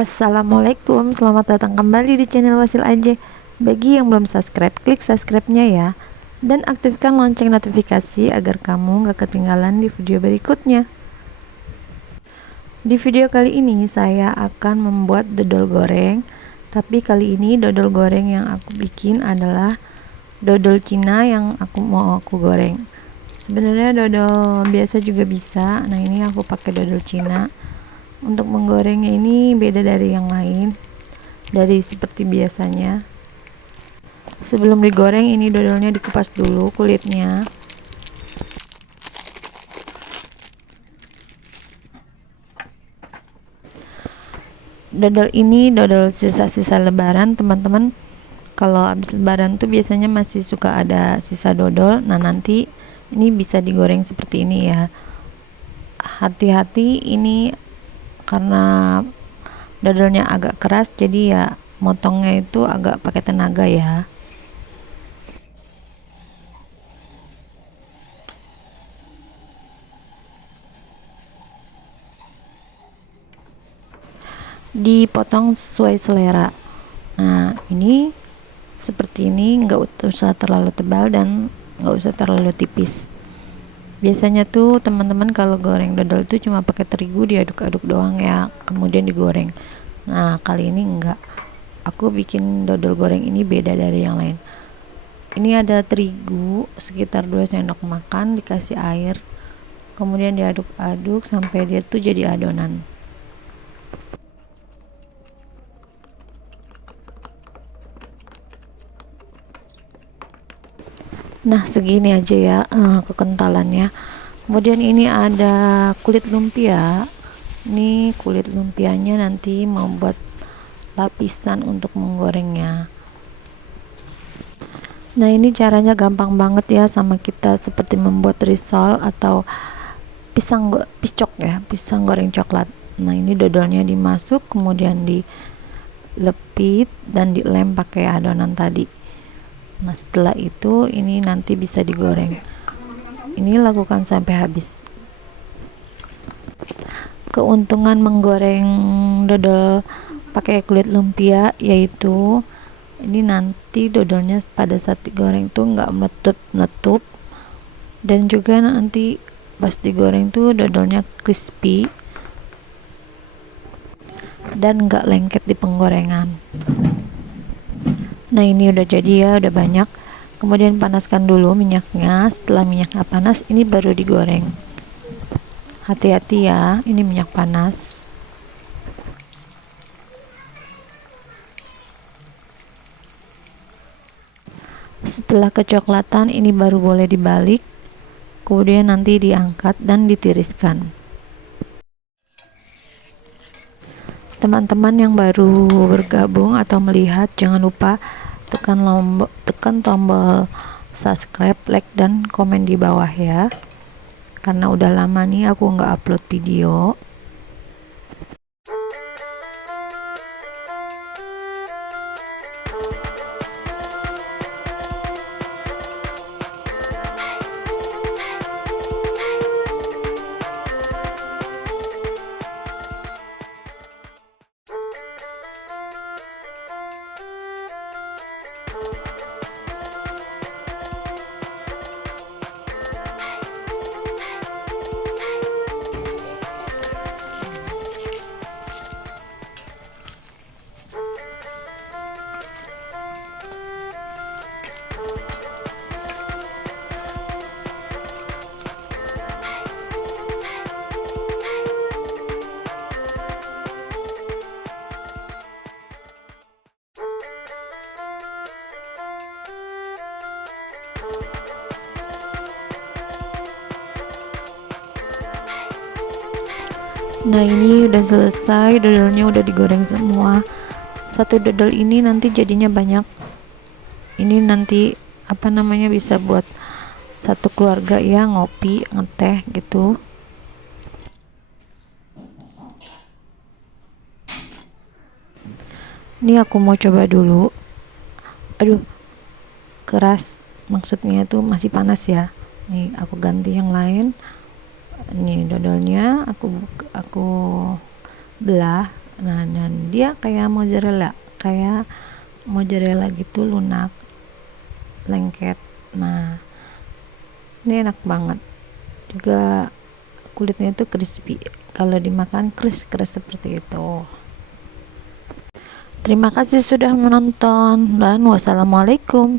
Assalamualaikum, selamat datang kembali di channel Wasil aja. Bagi yang belum subscribe, klik subscribe-nya ya. Dan aktifkan lonceng notifikasi agar kamu gak ketinggalan di video berikutnya. Di video kali ini saya akan membuat dodol goreng. Tapi kali ini dodol goreng yang aku bikin adalah dodol Cina yang mau aku goreng. Sebenarnya dodol biasa juga bisa. Nah, ini aku pakai dodol Cina. Untuk menggorengnya ini beda dari yang lain, dari seperti biasanya. Sebelum digoreng ini dodolnya dikupas dulu kulitnya. Dodol ini dodol sisa-sisa lebaran, teman-teman. Kalau habis lebaran tuh biasanya masih suka ada sisa dodol. Nah, nanti ini bisa digoreng seperti ini ya. Hati-hati ini karena dodolnya agak keras, jadi ya motongnya itu agak pakai tenaga ya. Dipotong sesuai selera. Nah, ini seperti ini, nggak usah terlalu tebal dan nggak usah terlalu tipis. Biasanya tuh teman-teman kalau goreng dodol itu cuma pakai terigu, diaduk-aduk doang ya, kemudian digoreng. Nah, kali ini enggak. Aku bikin dodol goreng ini beda dari yang lain. Ini ada terigu sekitar 2 sendok makan, dikasih air, kemudian diaduk-aduk sampai dia tuh jadi adonan. Nah, segini aja ya kekentalannya. Kemudian ini ada kulit lumpia. Ini kulit lumpianya nanti mau buat lapisan untuk menggorengnya. Nah, ini caranya gampang banget ya, sama kita seperti membuat risol atau pisang goreng coklat. Nah, ini dodolnya dimasuk, kemudian dilepit dan dilem pakai adonan tadi. Nah, setelah itu ini nanti bisa digoreng. Ini lakukan sampai habis. Keuntungan menggoreng dodol pakai kulit lumpia yaitu ini nanti dodolnya pada saat digoreng tuh nggak meletup, dan juga nanti pas digoreng tuh dodolnya crispy dan nggak lengket di penggorengan. Nah, ini udah jadi ya, udah banyak. Kemudian panaskan dulu minyaknya. Setelah minyaknya panas, ini baru digoreng. Hati-hati ya, ini minyak panas. Setelah kecoklatan, ini baru boleh dibalik. Kemudian nanti diangkat dan ditiriskan. Teman-teman yang baru bergabung atau melihat, jangan lupa tekan tombol subscribe, like, dan komen di bawah ya, karena udah lama nih aku nggak upload video. Nah, ini udah selesai, dodolnya udah digoreng semua. Satu dodol ini nanti jadinya banyak. Ini nanti bisa buat satu keluarga ya, ngopi, ngeteh gitu. Ini aku mau coba dulu. Aduh, keras, maksudnya tuh masih panas ya. Nih, aku ganti yang lain. Ini dodolnya aku belah. Nah, dan dia kayak mozzarella gitu, lunak, lengket. Nah, ini enak banget juga, kulitnya itu crispy, kalau dimakan kris-kris seperti itu. Terima kasih sudah menonton dan wassalamualaikum.